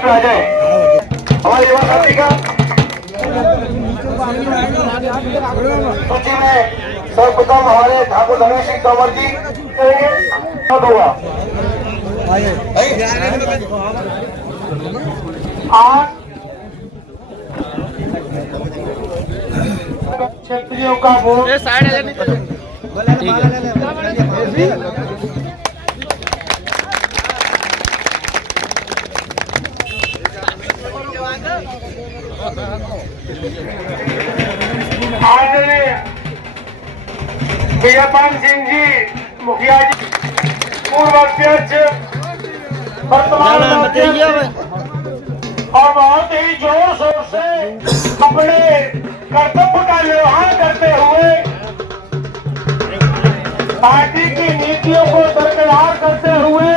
हमारे युवा साथी का सूची में सर्वप्रथम हमारे ठाकुर धनेश सिंह तंवर जी होगा। आज क्षेत्रियों का वोट आदरणीय विजयपाल सिंह जी मुखिया जी पूर्व अध्यक्ष वर्तमान और बहुत ही जोर शोर से अपने कर्तव्य का निर्वहन करते हुए पार्टी की नीतियों को बरकरार करते हुए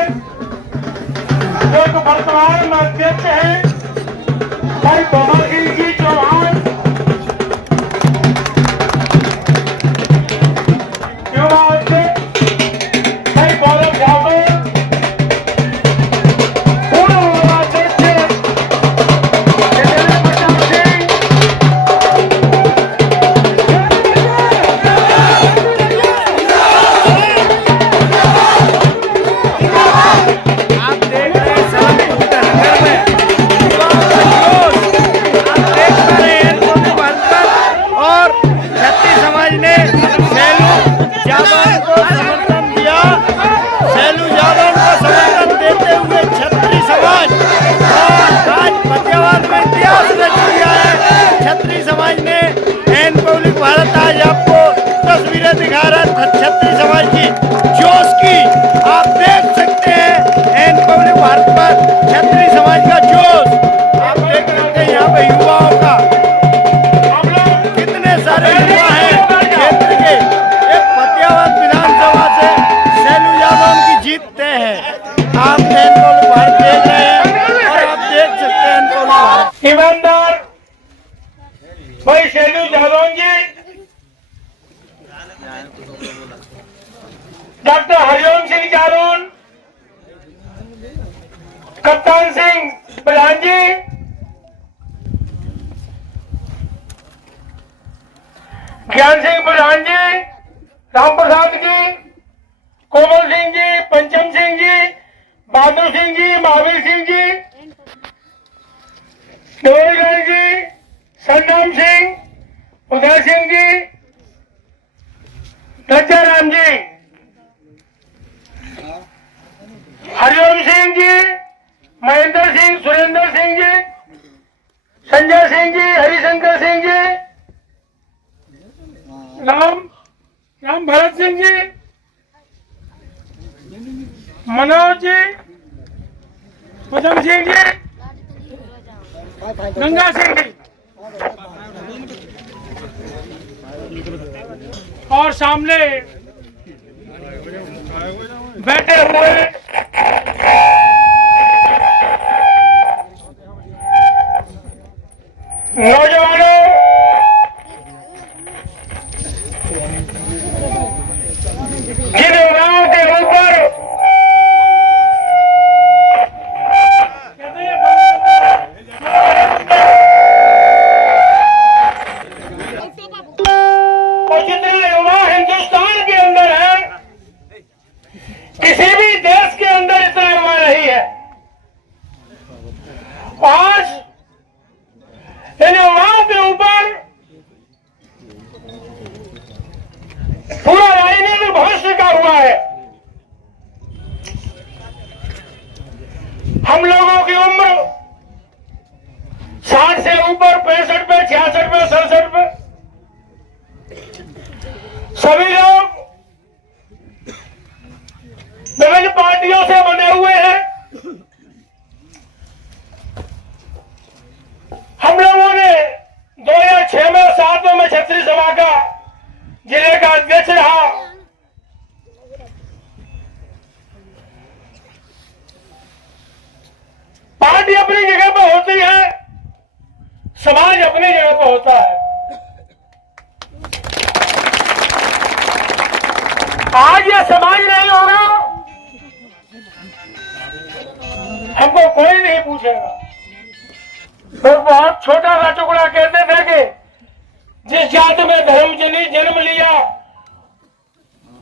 एक वर्तमान में अध्यक्ष है भाई बाबा सिंह जी चौहान, युवा अध्यक्ष भाई गौरव यादव, पूर्व युवा अध्यक्ष दिखा रहा है छत्री समाज की जोश की। आप देख सकते हैं एन पब्लिक भारत पर छत्री समाज का जोश आप देख सकते हैं। यहाँ पे युवाओं का कितने सारे युवा हैं क्षेत्र के। एक फतेहाबाद विधानसभा से शैलू यादव उनकी जीतते हैं। आप एन पब्लिक भारत देख रहे हैं और आप देख सकते हैं एन पब्लिक भारत। ईमानदार भाई शैलू यादव जी, डॉक्टर हरिओम सिंह जारून, कप्तान सिंह प्रधान जी, ज्ञान सिंह प्रधान जी, राम प्रसाद जी, कोमल सिंह जी, पंचम सिंह जी, बहादुर सिंह जी, महावीर सिंह जी, देवगढ़ जी, संग्राम सिंह, उदय सिंह जी, राम जी, हरिओम सिंह जी, महेंद्र सिंह, सुरेंद्र सिंह जी, संजय सिंह जी, हरिशंकर सिंह जी, राम भरत सिंह जी, मनोज जी, पदम सिंह जी, गंगा सिंह जी और सामने बैठे हुए नौजवानों, जिन युवाओं के ऊपर और जितने युवा हिंदुस्तान के अंदर है, किसी भी देश के अंदर इतना युवा नहीं है। आज इन युवाओं के ऊपर पूरा राजनीतिक भविष्य का हुआ है। हम लोगों की उम्र 60 से ऊपर, 65 पे, 66 पे, 67 पे, सभी लोग विभिन्न पार्टियों से बने हुए हैं। हम लोगों ने 2006 में 7 में छत्री सभा का जिले का अध्यक्ष रहा। पार्टी अपनी जगह पर होती है, समाज अपनी जगह पर होता है। आज ये समाज नहीं होगा हमको कोई नहीं पूछेगा। तो बहुत छोटा सा टुकड़ा कहते थे कि जिस जात में धर्मजनी जन्म लिया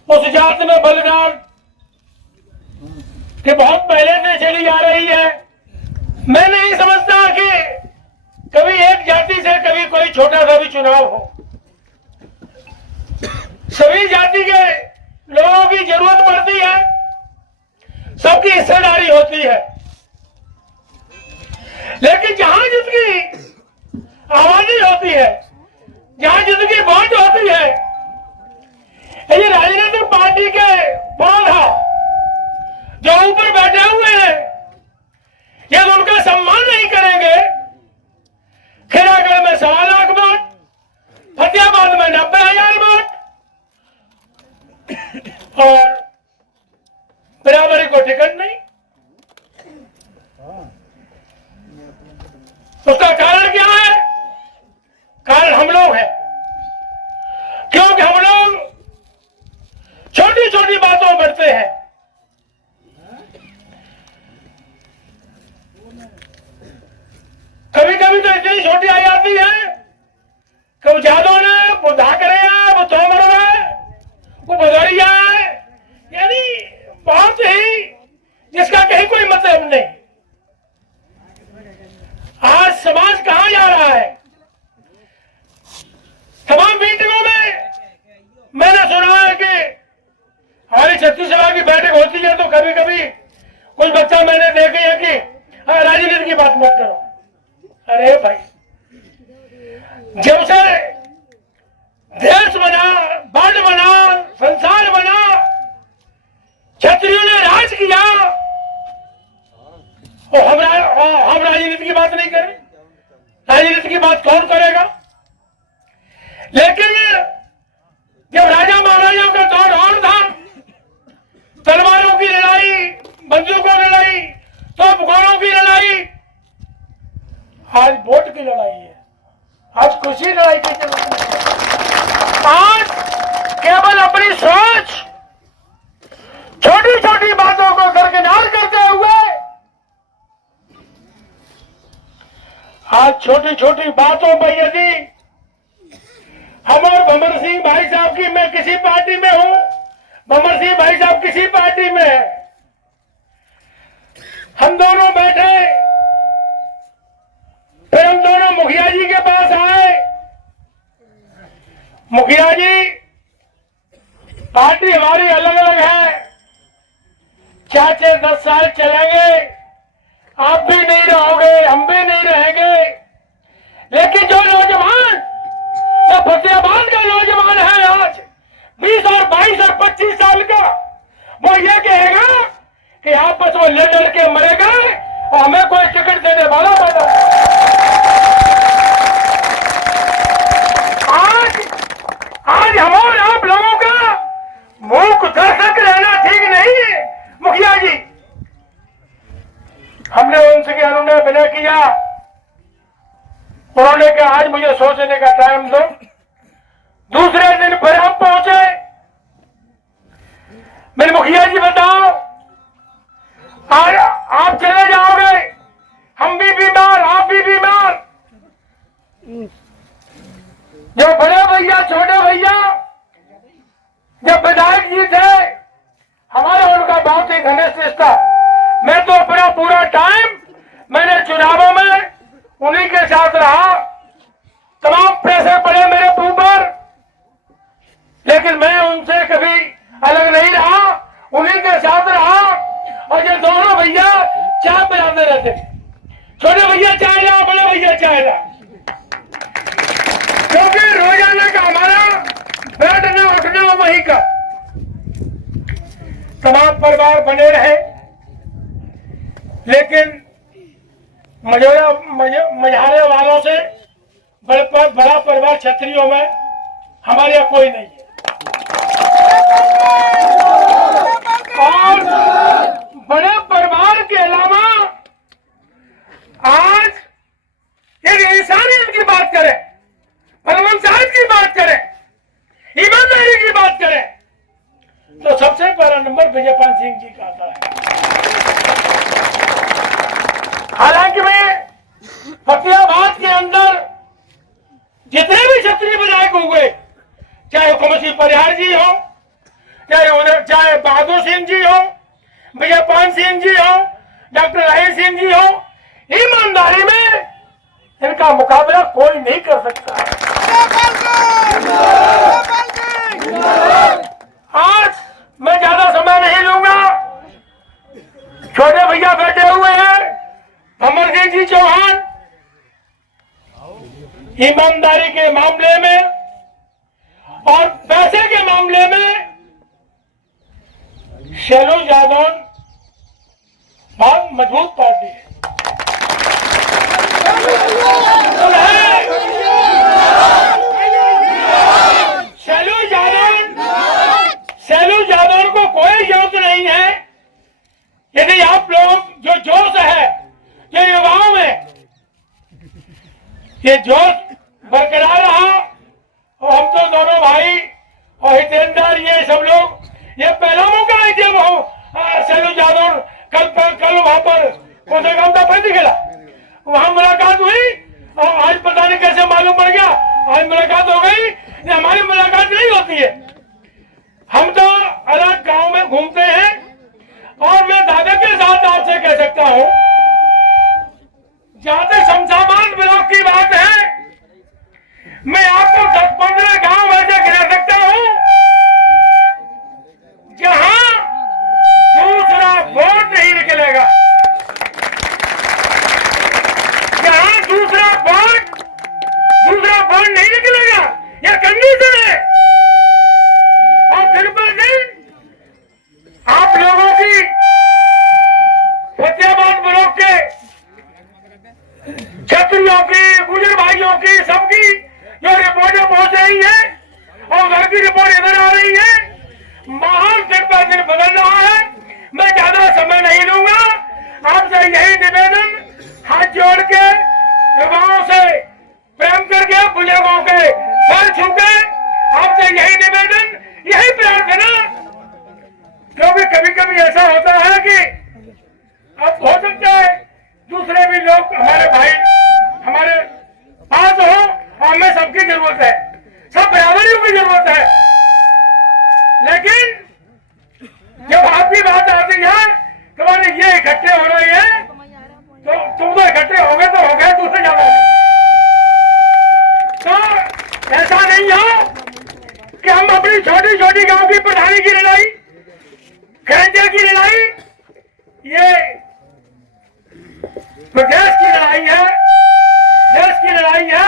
उस जात में बलिदान कि बहुत पहले से चली आ रही है। मैं नहीं समझता कि कभी एक जाति से कभी कोई छोटा सा भी चुनाव हो। सभी जाति के लोगों की जरूरत पड़ती है, सबकी हिस्सेदारी होती है, लेकिन जहां जिसकी आबादी होती है, जहां जिसकी वोट होती है, ये राजनीतिक पार्टी के प्रौढ़ा जो ऊपर बैठे हुए हैं, ये तो उनका सम्मान नहीं करेंगे। खिरागढ़ में 1.25 लाख वोट, फतेहाबाद में 90,000 वोट और बराबरी को टिकट नहीं। उसका कारण क्या है? कारण हम लोग हैं, क्योंकि हम लोग छोटी छोटी बातों बढ़ते हैं। कभी कभी तो इतनी छोटी आ जाती है, कभी जादव ने, वो धाकरे है, वो तोमर है, वो भदौरिया है, यानी बहुत ही जिसका कहीं कोई मतलब नहीं। आज समाज कहां जा रहा है? तमाम मीटिंगों में मैंने सुना है कि हमारी छत्तीस सभा की बैठक होती है तो कभी कभी कुछ बच्चा मैंने देखे है कि राजनीति की बात मत करो। अरे भाई, जब से देश बना, वर्ण बना, संसार बना, क्षत्रियों ने राज किया और हम राजनीति की बात नहीं करें। राजनीति की बात कौन करेगा? लेकिन जब राजा महाराजाओं का दौर और था, तलवारों की लड़ाई, बंदूकों की लड़ाई, तोपखानों की लड़ाई, आज वोट की लड़ाई है। आज खुशी लड़ाई की जरूरत नहीं। आज केवल अपनी सोच, छोटी छोटी बातों को दरकिनार करते हुए, आज छोटी छोटी बातों पर यदि हम और भंवर सिंह भाई साहब की, मैं किसी पार्टी में हूं, भंवर सिंह भाई साहब किसी पार्टी में है, हम दोनों बैठे, फिर हम दोनों मुखिया जी के पास आए। मुखिया जी, पार्टी हमारी अलग अलग है, 4-10 साल चलेंगे, आप भी नहीं रहोगे, हम भी नहीं रहेंगे, लेकिन जो नौजवान, जो फतेहाबाद का नौजवान है आज 20 और 22 और 25 साल का, वो ये कहेगा कि आपस में लड़ के मरेगा और हमें कोई टिकट देने वाला पैदा। आज हम और आप लोगों का मूक दर्शक रहना ठीक नहीं है। मुखिया जी, हमने उनसे अनुनय विनय किया, उन्होंने कहा आज मुझे सोचने का टाइम दो। दूसरे दिन फिर हम पहुंचे। मेरे मुखिया जी बताओ, आज आप चले जाओगे, हम भी बीमार, आप भी बीमार। जो बड़े भैया, छोटे भैया, जब विधायक जी थे, हमारा उनका बहुत ही घनिष्ठ रिश्ता। मैं तो अपना पूरा टाइम मैंने चुनावों में उन्हीं के साथ रहा, तमाम पैसे पड़े मेरे ऊपर, लेकिन मैं उनसे कभी अलग नहीं रहा, उन्हीं के साथ रहा। और ये दोनों भैया चाय पिलाते रहते, छोटे भैया चाय ला, बड़े भैया चाय ला, क्योंकि रोजाना का हमारा बैठना उठना वहीं का। तमाम परिवार बने रहे, लेकिन मझारे वालों से बड़ा परिवार क्षत्रियों में हमारे यहाँ कोई नहीं है। और बड़े परिवार के अलावा आज एक इंसानियत की बात करें, परमंसाहब की बात करें, ईमानदारी की बात करें, तो सबसे पहला नंबर विजयपाल सिंह जी का आता है। मुखम सिंह परिहार जी हो, चाहे बहादुर सिंह जी हो, विजय पान सिंह जी हो, डॉक्टर राही सिंह जी हो, ईमानदारी में इनका मुकाबला कोई नहीं कर सकता है। आज मैं ज्यादा समय नहीं लूंगा, छोटे भैया बैठे हुए हैं अमर सिंह जी चौहान, ईमानदारी के मामले में और पैसे के मामले में शैलू यादव बहुत मजबूत पार्टी है। शैलू यादव को कोई जरूरत नहीं है। यदि आप लोग जो जोश है जो युवाओं में ये जोश बरकरार रहा, और हम तो दोनों भाई और हितेंद्र ये सब लोग ये पहला मौका है जब शैलू यादव कल वहां पर कौन सा काम था पैंती खेला, वहां मुलाकात हुई और आज पता नहीं कैसे मालूम पड़ गया आज मुलाकात हो गई। ये हमारी मुलाकात नहीं होती है, हम तो अलग गांव में घूमते हैं। और मैं दावे के साथ आपसे कह सकता हूं, जहां तक शमशाबाद ब्लॉक की बात है, मैं आपको 10-15 गांव ऐसे गिरा सकता हूं जहां दूसरा वोट नहीं निकलेगा, जहां दूसरा वोट नहीं निकलेगा। यह कंडीशन है। और दिन पर दिन आप लोगों की फतेहाबाद ब्लॉक के छत्रियों की, गुजर भाइयों की, सबकी जो रिपोर्टें पहुंच रही है और उधर की रिपोर्ट इधर आ रही है, माहौल दिन पर दिन बदल रहा है। मैं ज्यादा समय नहीं लूंगा, आपसे यही निवेदन हाथ जोड़ के युवाओं से प्रेम करके बुजुर्गों के पैर छू के आपसे यही निवेदन, यही प्रार्थना, क्योंकि कभी कभी ऐसा होता है कि अब हो सकता है दूसरे भी लोग हमारे भाई हमारे पास हो और हमें सबकी जरूरत है, सब बराबरियों की जरूरत है। लेकिन जब आपकी बात आती है तो मैंने ये इकट्ठे हो रहे हैं, तो तुम तो इकट्ठे हो गए दूसरे जाओ। तो ऐसा नहीं हो कि हम अपनी छोटी छोटी गांव की प्रधानी की लड़ाई, खरंजे की लड़ाई, ये देश की लड़ाई है, देश की लड़ाई है।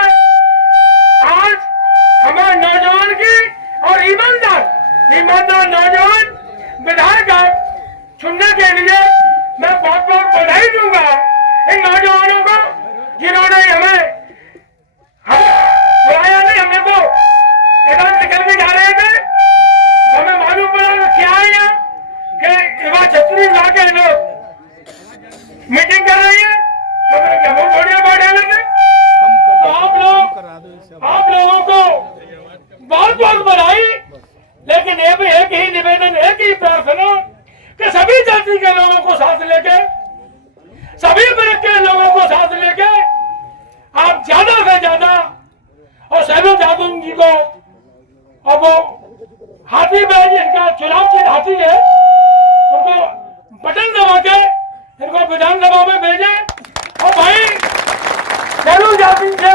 आज हमारे नौजवान की और ईमानदार नौजवान विधायक चुनने के लिए मैं बहुत बहुत बधाई दूंगा इन नौजवानों को, जिन्होंने हमें बुलाया नहीं। हमने तो इधर निकल के जा रहे थे, हमें मालूम पड़ा क्या है कि युवा छत्री ला के लोग मीटिंग कर रही है, तो मैंने क्या वो बढ़िया बैठे लेते। तो आप लोगों को बहुत बहुत बधाई। लेकिन ये भी एक ही निवेदन, एक ही प्रार्थना कि सभी जाति के लोगों को साथ लेके, सभी वर्ग के लोगों को साथ लेके आप ज्यादा से ज्यादा, और शैलू यादव जी को, और वो हाथी में इनका चुनाव की हाथी है, उनको बटन दबा के इनको विधानसभा में भेजे। और भाई शैलू यादव से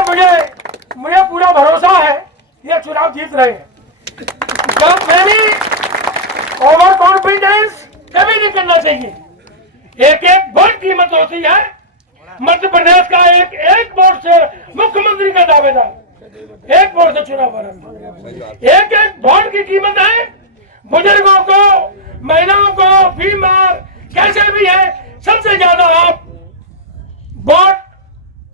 मुझे पूरा भरोसा है ये चुनाव जीत रहे हैं। मेरी ओवर कॉन्फिडेंस कभी नहीं करना चाहिए। एक वोट कीमत होती है। मध्य प्रदेश का एक वोट से मुख्यमंत्री का दावेदार, एक वोट से चुनाव लड़ा, एक वोट की कीमत है। बुजुर्गों को, महिलाओं को, बीमार कैसे भी है, सबसे ज्यादा आप वोट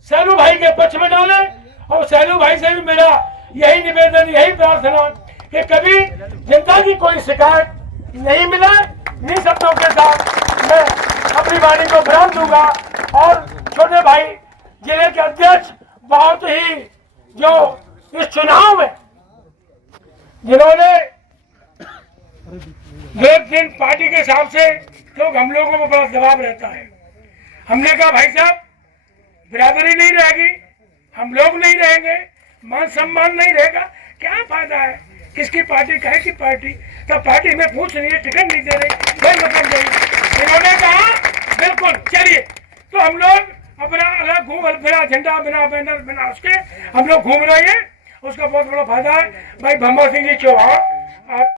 शैलू भाई के पक्ष में डालें। और शैलू भाई से भी मेरा यही निवेदन, यही प्रार्थना कि कभी जनता की कोई शिकायत नहीं मिले। इन शब्दों के साथ मैं अपनी वाणी को विराम दूंगा। और छोटे भाई जिले के अध्यक्ष बहुत ही जो इस चुनाव में जिन्होंने एक दिन पार्टी के हिसाब से, तो हम लोगों को बड़ा दबाव रहता है। हमने कहा भाई साहब बिरादरी नहीं रहेगी, हम लोग नहीं रहेंगे, मान सम्मान नहीं रहेगा, क्या फायदा है किसकी पार्टी, कहे की पार्टी, तब पार्टी में पूछ रही है, टिकट नहीं दे रही, कोई मतलब नहीं। इन्होंने कहा बिल्कुल चलिए, तो हम लोग अपना अलग घूम, बिना झंडा, बिना बैनर, बिना उसके हम लोग घूम रहे हैं। उसका बहुत बड़ा फायदा है भाई। भंवर सिंह जी चौहान आप